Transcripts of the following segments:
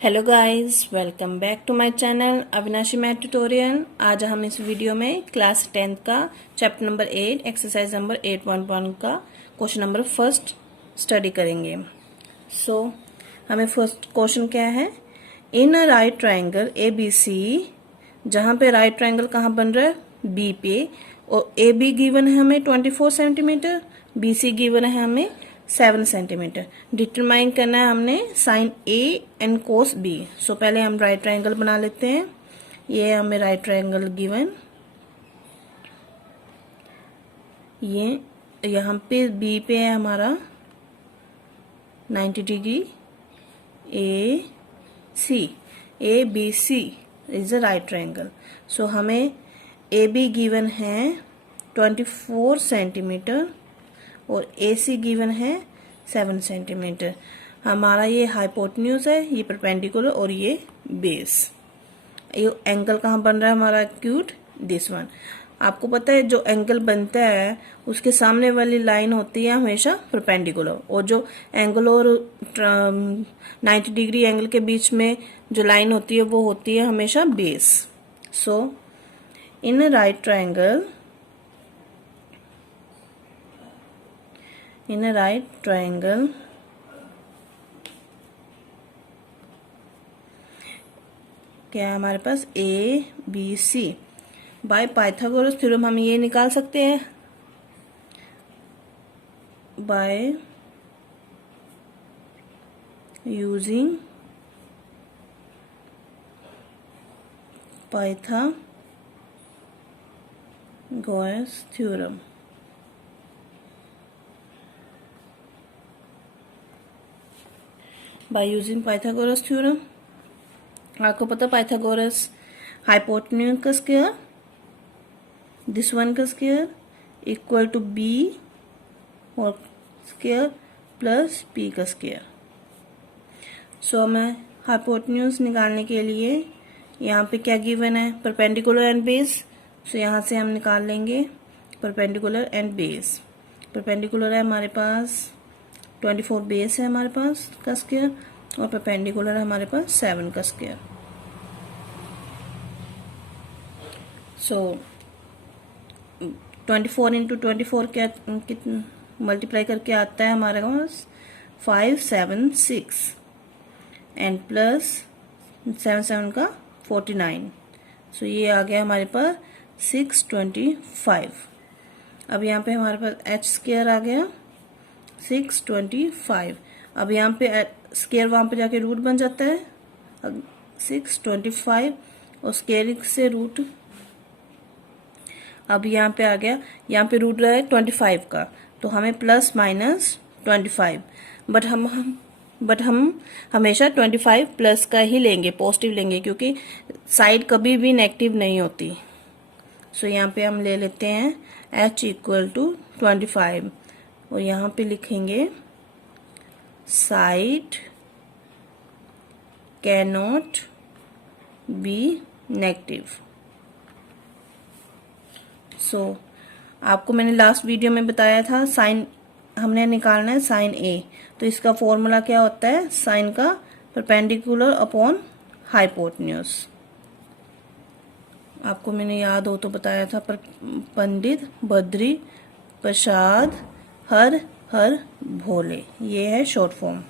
Hello guys, welcome back to my channel Avinashi math tutorial. आज हम इस वीडियो में क्लास 10th का चैप्टर नंबर 8 एक्सरसाइज नंबर 8.1 का क्वेश्चन नंबर फर्स्ट स्टडी करेंगे। हमें फर्स्ट क्वेश्चन क्या है, in a right triangle A B C, जहां पे राइट ट्राइंगल कहाँ बन रहा है, बी पे, और ए बी गिवन है हमें 24 सेंटीमीटर, बी सी गिवन है हमें 7 सेंटीमीटर। डिटरमाइन करना है हमने sine A and cos B. So पहले हम राइट ट्राइंगल बना लेते हैं। ये हमें राइट ट्राइंगल गिवन, ये यहाँ पे बी पे है हमारा 90 degree, A B C is a right triangle. So हमें ए बी गिवन है 24 सेंटीमीटर और ए सी गिवन है 7 सेंटीमीटर। हमारा ये हाइपोटेन्यूज है, ये परपेंडिकुलर और ये बेस। ये एंगल कहाँ बन रहा है हमारा, एक्यूट, दिस वन। आपको पता है जो एंगल बनता है उसके सामने वाली लाइन होती है हमेशा परपेंडिकुलर, और जो एंगल और 90 डिग्री एंगल के बीच में जो लाइन होती है वो होती है हमेशा base. So in right triangle, in a right triangle क्या है हमारे पास, A B C. By Pythagoras theorem हम ये निकाल सकते हैं, by using Pythagoras theorem. By using Pythagoras theorem, आपको पता पाइथागोरस हाइपोटेन्यूज का स्क्वायर, दिस वन का स्क्वायर इक्वल टू बी और स्क्वायर प्लस पी का स्क्वायर। सो हमें हाइपोटेन्यूज निकालने के लिए यहाँ पे क्या गिवन है, परपेंडिकुलर एंड बेस। सो यहाँ से हम निकाल लेंगे परपेंडिकुलर एंड बेस। परपेंडिकुलर है हमारे पास 24 बेस है हमारे पास का स्क्वायर, और परपेंडिकुलर है हमारे पास 7 का स्क्वायर। सो 24 इंटू 24 क्या मल्टीप्लाई करके आता है हमारे पास 576 एंड प्लस 7 का 49। सो ये आ गया हमारे पास 625। अब यहाँ पे हमारे पास एच स्क्वायर आ गया 625। अब यहाँ पे स्केयर वहां पे जाके रूट बन जाता है 625 और स्केयर से रूट। अब यहाँ पे आ गया, यहाँ पे रूट रहा है 25 का, तो हमें प्लस माइनस 25, बट हम हमेशा 25 प्लस का ही लेंगे, पॉजिटिव लेंगे, क्योंकि साइड कभी भी नेगेटिव नहीं होती। सो यहाँ पे हम ले लेते हैं h इक्वल टू 25 और यहाँ पे लिखेंगे side can not be negative. So आपको मैंने लास्ट वीडियो में बताया था साइन हमने निकालना है साइन ए, तो इसका फॉर्मूला क्या होता है, साइन का परपेंडिकुलर अपॉन हाइपोटेन्यूज। आपको मैंने याद हो तो बताया था, पर पंडित बद्री प्रसाद हर हर भोले, ये है शॉर्ट फॉर्म।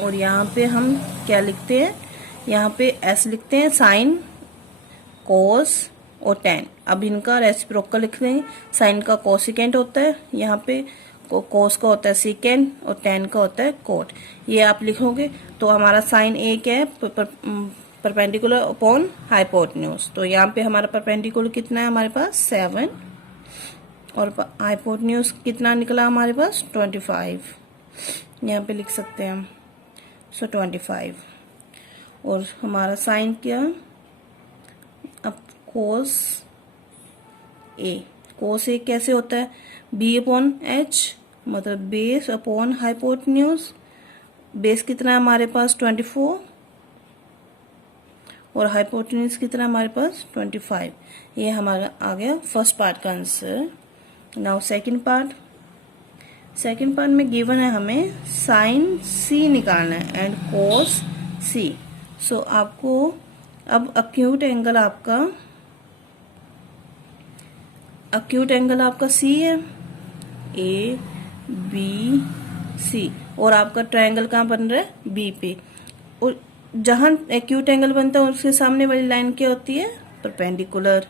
और यहाँ पे हम क्या लिखते हैं, यहाँ पे एस लिखते हैं, साइन कोस और टेन। अब इनका रेसिप्रोकल लिख देंगे, साइन का कोसिकेंट होता है, यहाँ पे कोस का होता है सीकेंट और टेन का होता है कोट। ये आप लिखोगे तो हमारा साइन ए क्या है, परपेंडिकुलर अपॉन हाइपोटेन्यूज। तो यहाँ पे हमारा परपेंडिकुलर कितना है हमारे पास 7 और हाइपोटेन्यूज कितना निकला हमारे पास 25, यहाँ पे लिख सकते हैं हम। सो 25 और हमारा साइन क्या, अब कोस ए कैसे होता है, बी अपॉन एच, मतलब बेस अपॉन हाइपोटेन्यूज। बेस कितना है हमारे पास 24 और हाइपोटेन्यूज कितना हमारे पास 25। ये हमारा आ गया फर्स्ट पार्ट का answer. Now second part, second part में गिवन है हमें साइन सी निकालना है एंड कोस सी। सो आपको अब अक्यूट एंगल आपका सी है, ए बी सी, और आपका ट्रायंगल कहाँ बन रहा है, बी पे। और जहां एक्यूट एंगल बनता है उसके सामने वाली लाइन क्या होती है, परपेंडिकुलर,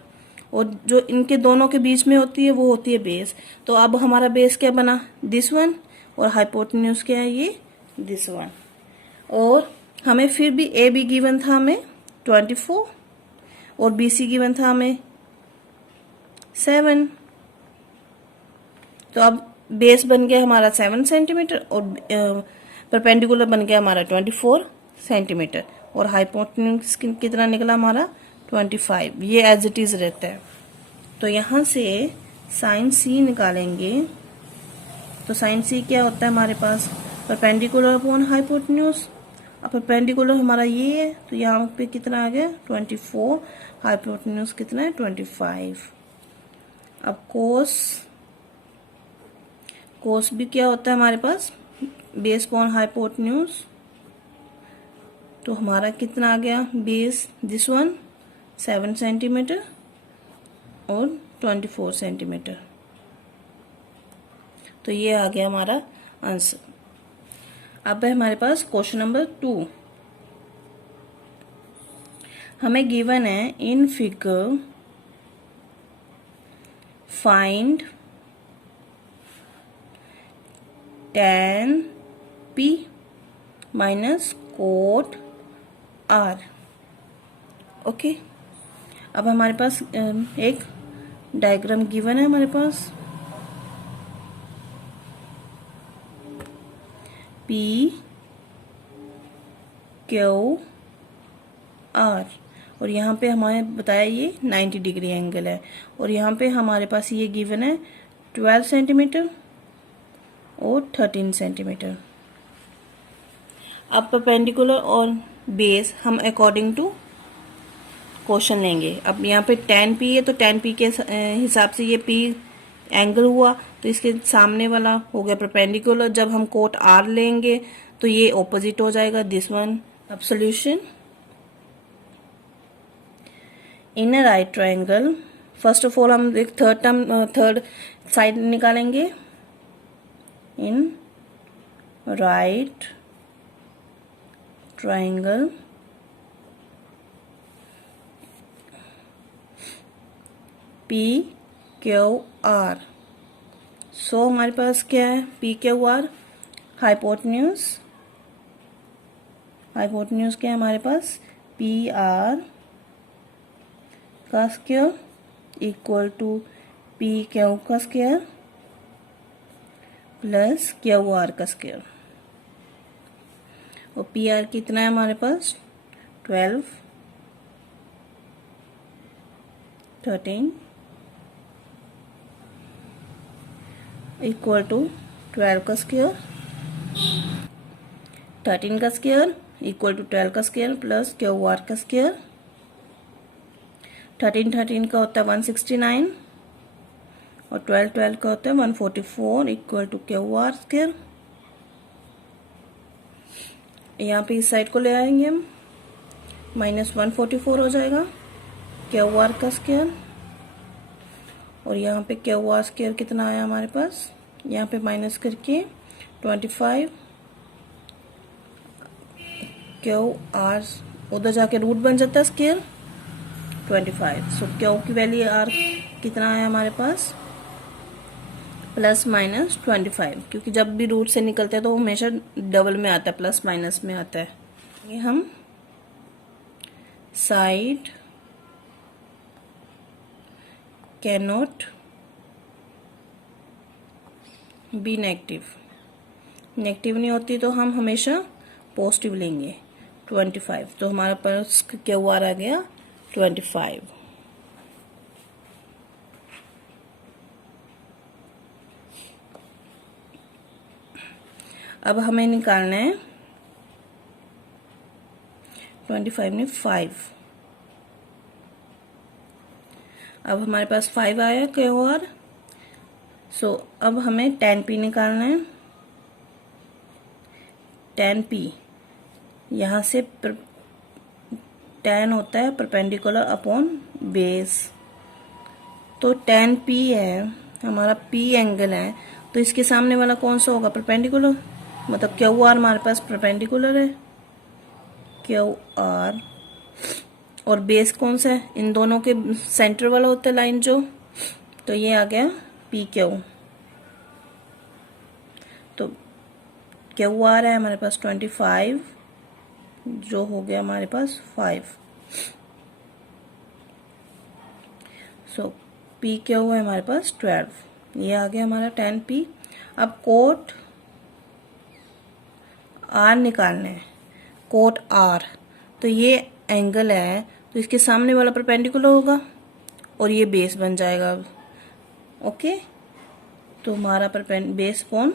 और जो इनके दोनों के बीच में होती है वो होती है बेस। तो अब हमारा बेस क्या बना, दिस वन, और हाइपोटेन्यूज क्या है, ये दिस वन। और हमें फिर भी ए बी गिवन था हमें 24 और बी सी गिवन था हमें 7। तो अब बेस बन गया हमारा 7 सेंटीमीटर और परपेंडिकुलर बन गया हमारा 24 सेंटीमीटर, और हाइपोटेन्यूज कितना निकला हमारा 25। ये एज इट इज रहता है। तो यहां से साइन सी निकालेंगे। तो साइन सी क्या होता है हमारे पास, परपेंडिकुलर अपॉन हाइपोटेन्यूज। अब परपेंडिकुलर हमारा ये है, तो यहाँ पे कितना आ गया 24, हाइपोटेन्यूज कितना है 25। अब कोस भी क्या होता है हमारे पास, बेस अपॉन हाइपोटेन्यूज। तो हमारा कितना आ गया, बेस दिस वन 7 सेंटीमीटर और 24 सेंटीमीटर। तो ये आ गया हमारा आंसर। अब है हमारे पास क्वेश्चन नंबर 2। हमें गिवन है in figure find tan P minus cot R। Okay, अब हमारे पास एक डायग्राम गिवन है हमारे पास, P Q R, और यहाँ पे हमारे बताया ये 90 डिग्री एंगल है, और यहाँ पे हमारे पास ये गिवन है 12 सेंटीमीटर और 13 सेंटीमीटर। अब परपेंडिकुलर और बेस हम अकॉर्डिंग टू क्वेश्चन लेंगे। अब यहाँ पे tan P है, तो tan P के हिसाब से ये P एंगल हुआ, तो इसके सामने वाला हो गया परपेंडिकुलर। जब हम कोट R लेंगे तो ये ऑपोजिट हो जाएगा, दिस वन। अब solution, in a right triangle, first of all हम एक थर्ड साइड निकालेंगे। इन right triangle P Q R। सो हमारे पास क्या है, P Q R, हाइपोटेन्यूज क्या है हमारे पास, P R का square equal to P Q का स्क्वायर प्लस Q R का स्क्वायर। और P R कितना है हमारे पास 12, 13 इक्वल टू 12 का स्क्वायर, 13 का स्क्वायर इक्वल टू 12 का स्क्वायर प्लस Q R का स्क्वायर। 13 का होता है 169 और 12 का होता है 144 equal to Q R square. यहाँ पे इस साइड को ले आएंगे हम, माइनस 144 हो जाएगा Q R का स्क्वायर, और यहाँ पे Q R स्क्वायर कितना आया हमारे पास, यहाँ पे माइनस करके 25 Q R, उधर जाके रूट बन जाता है स्क्वायर 25। सो Q की वैल्यू R कितना आया हमारे पास, प्लस माइनस 25, क्योंकि जब भी रूट से निकलते हैं तो वो हमेशा डबल में आता है, प्लस माइनस में आता है। ये हम साइड कैनॉट बी नेगेटिव नहीं होती तो हम हमेशा पॉजिटिव लेंगे 25। तो हमारे पास क्या हुआ आ गया 25। अब हमें निकालना है 25 में 5। अब हमारे पास 5 आया Q R, सो अब हमें tan p निकालना है। tan p यहाँ से tan होता है परपेंडिकुलर अपॉन बेस, तो tan p है हमारा, p एंगल है, तो इसके सामने वाला कौन सा होगा, परपेंडिकुलर, मतलब क्यू आर हमारे पास परपेंडिकुलर है, क्यू आर, और बेस कौन सा है, इन दोनों के सेंटर वाला होता है लाइन जो, तो ये आ गया पी क्यू। तो क्यू आर है हमारे पास 25, जो हो गया हमारे पास 5। सो पी क्यू है हमारे पास 12, ये आ गया हमारा tan p। अब कोट आर निकालना है, कोट आर, तो ये एंगल है, तो इसके सामने वाला परपेंडिकुलर होगा और ये बेस बन जाएगा अब। ओके, तो हमारा बेस कौन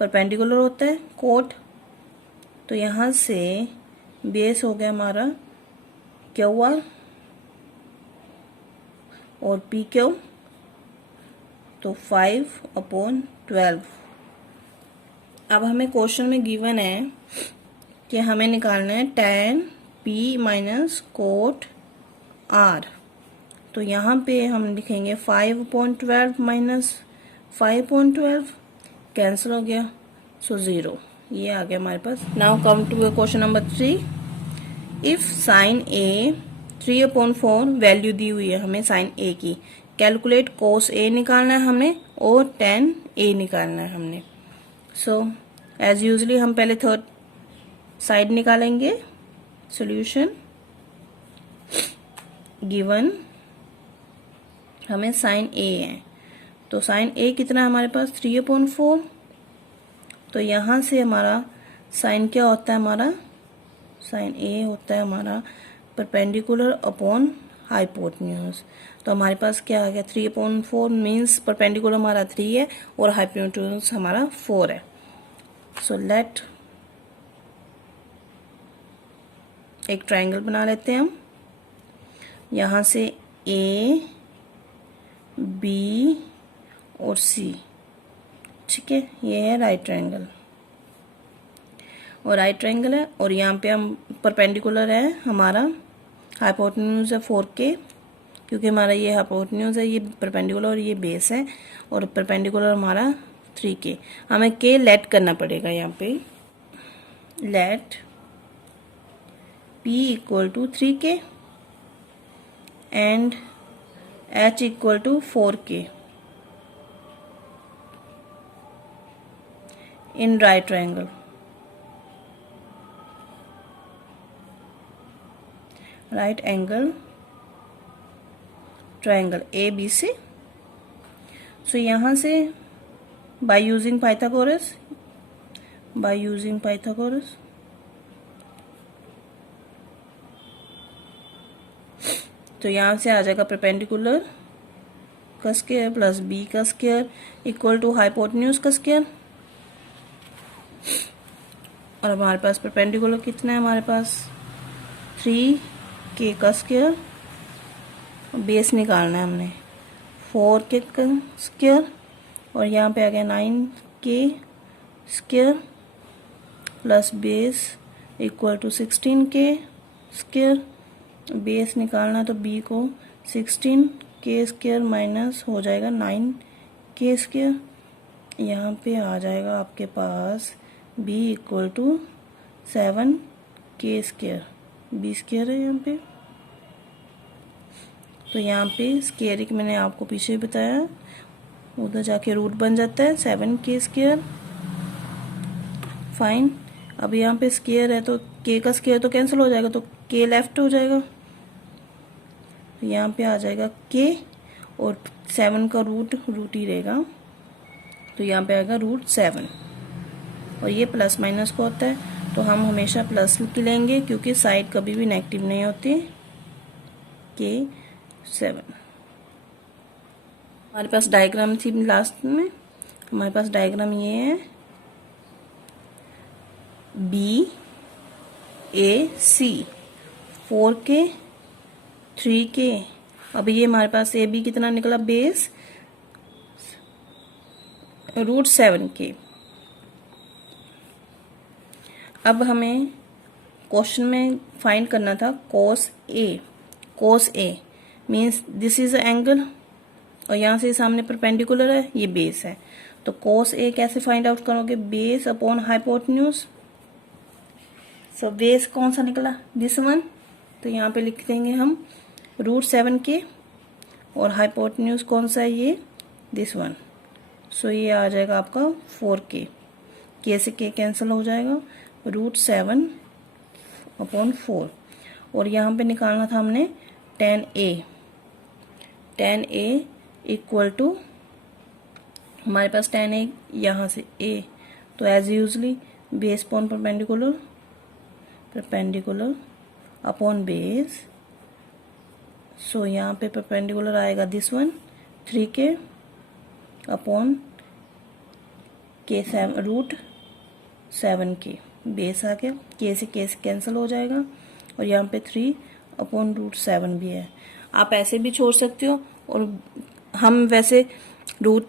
परपेंडिकुलर होता है, कोट, तो यहाँ से बेस हो गया हमारा क्यू आर और पी क्यू, तो 5/12। अब हमें क्वेश्चन में गिवन है कि हमें निकालना है tan p minus cot r, तो यहाँ पे हम लिखेंगे 5/12 माइनस 5/12, कैंसिल हो गया, सो 0, ये आ गया हमारे पास। Now come to question number 3। If sine a 3/4 value दी हुई है हमें साइन a की, कैलकुलेट कोस a निकालना है हमें और tan a निकालना है हमने। सो एज यूजली हम पहले थर्ड साइड निकालेंगे। सॉल्यूशन गिवन हमें साइन a है, तो साइन a कितना है हमारे पास 3/4, तो यहाँ से हमारा साइन क्या होता है, हमारा साइन a होता है हमारा परपेंडिकुलर अपॉन हाइपोटेन्यूज, तो हमारे पास क्या आ गया 3/4 मीन्स परपेंडिकुलर हमारा 3 है और हाइपोटेन्यूज हमारा 4 है। सो लेट एक ट्रायंगल बना लेते हैं हम, यहाँ से A B और C, ठीक है, ये है राइट ट्रायंगल, और राइट ट्रायंगल है, और यहाँ पे हम परपेंडिकुलर है हमारा, हाइपोटेन्यूज है 4K, क्योंकि हमारा ये हाइपोटेन्यूज है, ये परपेंडिकुलर और ये बेस है, और परपेंडिकुलर हमारा 3K। हमें K लेट करना पड़ेगा यहाँ पे, let P equal to 3K and H equal to 4K in right triangle. Right angle triangle ABC। So यहाँ से बाय यूजिंग पाइथागोरस, तो यहाँ से आ जाएगा परपेंडिकुलर का स्क्वायर प्लस बी का स्क्वायर इक्वल टू हाइपोटेन्यूज का स्क्वायर, और हमारे पास परपेंडिकुलर कितना है, हमारे पास 3K का स्क्वायर, बेस निकालना है हमने 4K का स्क्वायर, और यहाँ पे आ गया 9K square plus base equal to 16K square, base निकालना है तो b को 16K स्क्वायर माइनस हो जाएगा 9K स्क्वायर, यहाँ पे आ जाएगा आपके पास b equal to 7K square, b square है यहाँ पे, तो यहाँ पे स्क्वायर की मैंने आपको पीछे बताया, उधर जाके रूट बन जाता है 7K स्क्वायर, फाइन। अब यहाँ पे स्क्वायर है तो K का स्क्वायर तो कैंसिल हो जाएगा, तो K लेफ्ट हो जाएगा, तो यहाँ पे आ जाएगा K और 7 का रूट ही रहेगा, तो यहाँ पे आएगा √7, और ये प्लस माइनस को होता है, तो हम हमेशा प्लस की लेंगे क्योंकि साइड कभी भी नेगेटिव नहीं होती। K7 हमारे पास डायग्राम थी लास्ट में, हमारे पास डायग्राम ये है BAC 4K 3K। अब ये हमारे पास AB कितना निकला, बेस √7k। अब हमें क्वेश्चन में फाइंड करना था cos A। cos A means this is angle और यहाँ से सामने परपेंडिकुलर है, ये बेस है। तो cos A कैसे फाइंड आउट करोगे? Base upon hypotenuse. So base कौन सा निकला? This one. तो यहाँ पे लिख देंगे हम √7k और हाइपोटेन्यूज कौन सा है? ये दिस वन। सो ये आ जाएगा आपका 4k। k से k कैंसिल हो जाएगा, √7/4। और यहाँ पे निकालना था हमने tan A। tan A equal to हमारे पास tan A यहाँ से A, तो as usually base upon perpendicular upon base. So यहाँ पे परपेंडिकुलर आएगा this one 3k upon √7k। Base आ गया, k से कैंसिल हो जाएगा और यहाँ पे 3/√7 भी है। आप ऐसे भी छोड़ सकते हो और हम वैसे रूट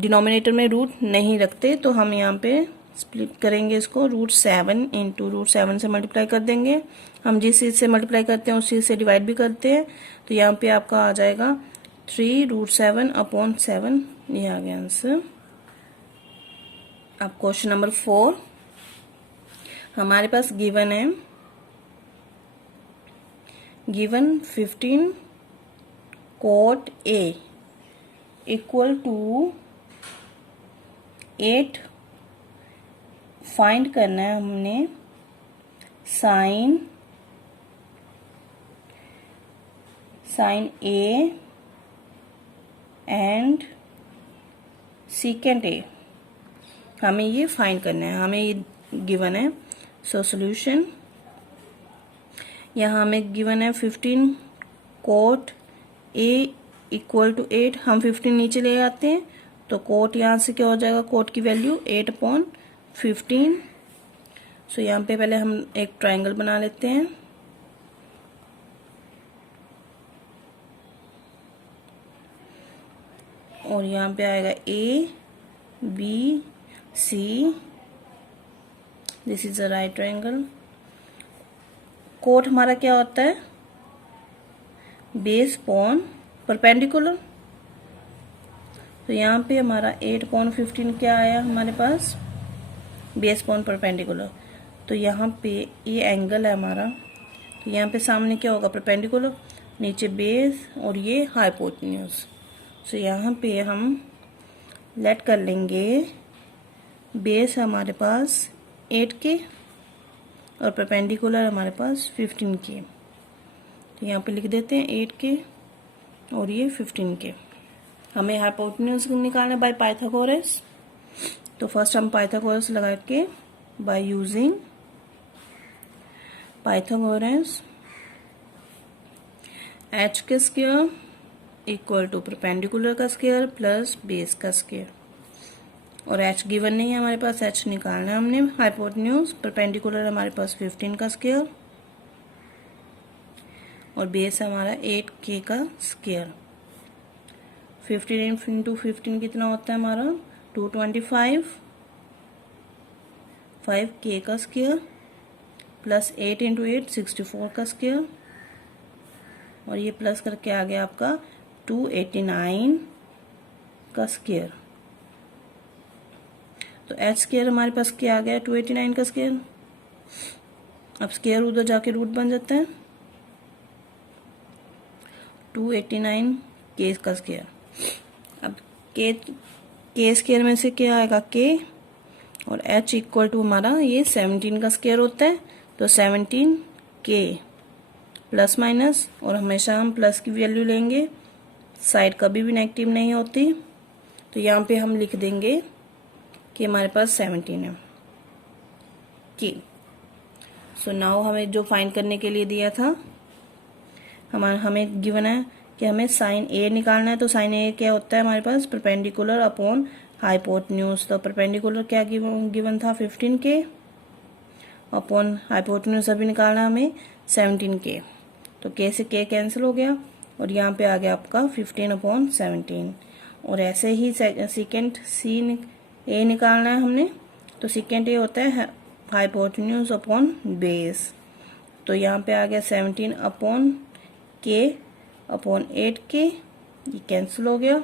डिनोमिनेटर में रूट नहीं रखते, तो हम यहाँ पे स्प्लिट करेंगे इसको, √7 इंटू √7 से मल्टीप्लाई कर देंगे। हम जिस चीज से मल्टीप्लाई करते हैं उस चीज से डिवाइड भी करते हैं। तो यहाँ पे आपका आ जाएगा 3√7/7। ये आ गया आंसर। अब क्वेश्चन नंबर 4 हमारे पास गिवन है, given 15 cot A equal to 8। Find करना है हमने sine A and second A। हमें ये फाइंड करना है, हमें ये गिवन है। सो सॉल्यूशन, यहाँ हमें गिवन है 15 cot A इक्वल टू 8। हम 15 नीचे ले आते हैं तो कोट यहाँ से क्या हो जाएगा? कोट की वैल्यू 8/15। सो यहाँ पे पहले हम एक ट्रायंगल बना लेते हैं। और यहाँ पे आएगा ABC। This is a right triangle. Cot हमारा क्या होता है? Base upon perpendicular. तो यहाँ पे हमारा 8/15 क्या आया हमारे पास? Base upon perpendicular. तो यहाँ पे ये एंगल है हमारा, तो यहाँ पे सामने क्या होगा? परपेंडिकुलर, नीचे बेस और ये हाइपोटेन्यूज। सो यहाँ पे हम लेट कर लेंगे बेस हमारे पास 8k और परपेंडिकुलर हमारे पास 15k। तो यहाँ पे लिख देते हैं 8k और ये 15k। हमें हाइपोटेन्यूज निकालना है बाय पाइथागोरस। तो फर्स्ट हम पाइथागोरस लगा के बाय यूजिंग पाइथागोरस h का स्क्वायर इक्वल टू परपेंडिकुलर का स्क्वायर प्लस बेस का स्क्वायर। और h गिवन नहीं है हमारे पास, h निकालना है हमने। हाइपोटेन्यूज परपेंडिकुलर हमारे पास 15 का स्क्वायर और बेस हमारा 8k का स्क्वायर। 15 इंटू 15 कितना होता है हमारा? 225। 5k का स्क्वायर प्लस 8 इंटू 8 64 का स्क्वायर और ये प्लस करके आ गया आपका 289 का स्क्वायर। तो h स्क्वायर हमारे पास क्या आ गया? 289 का स्क्वायर। अब स्क्वायर उधर जाके रूट बन जाता है, 289 k का स्क्वायर। अब k स्क्वायर में से क्या आएगा? k और h इक्वल टू हमारा ये 17 का स्क्वायर होता है, तो 17k प्लस माइनस, और हमेशा हम प्लस की वैल्यू लेंगे, साइड कभी भी नेगेटिव नहीं होती। तो यहाँ पे हम लिख देंगे कि हमारे पास 17 है k। सो नाउ हमें जो फाइंड करने के लिए दिया था, हमें गिवन है कि हमें साइन A निकालना है। तो साइन A क्या होता है हमारे पास? Perpendicular upon hypotenuse. तो परपेंडिकुलर क्या गिवन था? 15k अपॉन हाइपोटेन्यूज अभी निकालना हमें 17k। तो k से k कैंसिल हो गया और यहाँ पे आ गया आपका 15/17। और ऐसे ही सेकेंड ए निकालना है हमने। तो सेकेंड ए होता है हाइपोटेन्यूज अपॉन बेस। तो यहाँ पे आ गया 17 अपॉन के अपॉन 8k, ये कैंसिल हो गया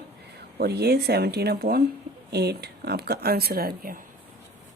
और ये 17 अपॉन 8 आपका आंसर आ गया।